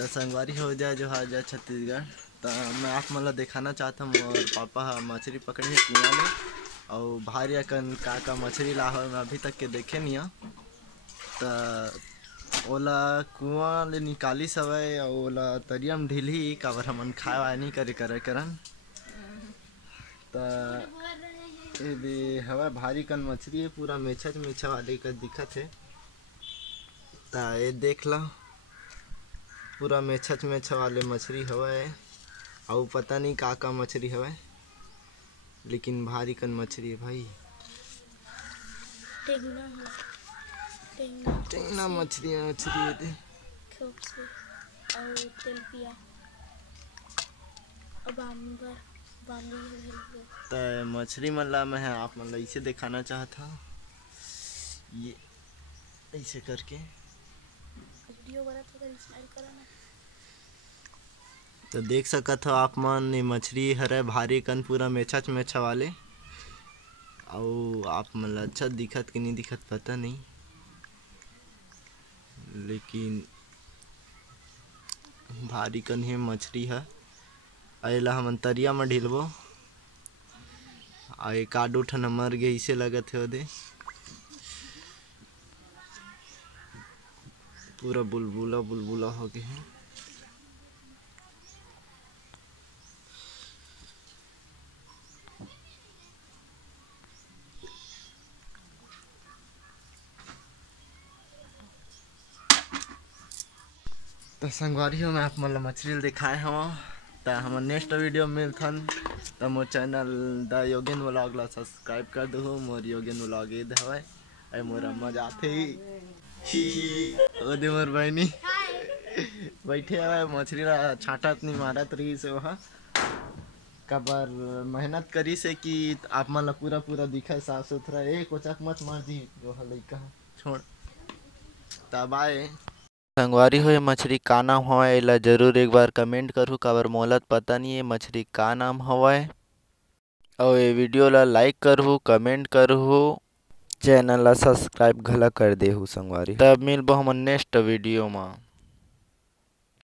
तो संगवारी हो जाए जो हा जाए छत्तीसगढ़। तो मैं आप मतलब दिखाना चाहता हूँ और पापा मछली पकड़ी है कुआं में और भारी अकन का मछली ला हो मैं अभी तक के देखे नहीं हो। तो ओला कुआं ले निकाली सवय और ओला तरिया में ढीली काबर हमन खाए वाए नहीं करे करन। तो ये हवा भारी कन मछली है, पूरा मेछा वाले का दिखत है। तो ये देख लो पूरा मेछा वाले मछली हवे और पता नहीं का मछली हवे, लेकिन भारी कन मछली है भाई। टेंगना मछली है ते तो मछली मन ला मैं आप मन ला इसे दिखाना चाहता हूँ, ये ऐसे करके। तो देख सकत हो आप मन ये मछली हरे भारी कन पूरा मेछा वाले और आप मन ला अच्छा दिखत कि नहीं दिखत पता नहीं, लेकिन भारी कन है मछली है। अला हमन तरिया में ढिलबो आ एक आडू ठन मर गए इसे लगत है ओदे पूरा बुलबुला हो गए हैं। तो संगवारी हो मैं आप मन ला मछली दिखाए हूँ। तो हम नेक्स्ट वीडियो में मिलथन। तो मोर चैनल द योगेन व्लॉग ला सब्सक्राइब कर दो। मोर योगेन व्लॉग ये हवे अरे मोर अम्मा जाथे ओदे मोर बहनी बैठे हवे मछली ला छाटत नहीं मारत रही से वहाँ काबर मेहनत करी से कि आप मन ला पूरा दिखा साफ सुथरा। एक कोचक मत मार दी जो लइका छोड़। तब आए संगवारी हो मछली का नाम हवय एला जरूर एक बार कमेंट करूँ काबर मोला पता नहीं है मछली का नाम हवय। और ये वीडियो ला लाइक करहु कमेंट करहु चैनल ला सब्सक्राइब घला कर देहु संगवारी। तब मिलबो हम नेक्स्ट वीडियो में।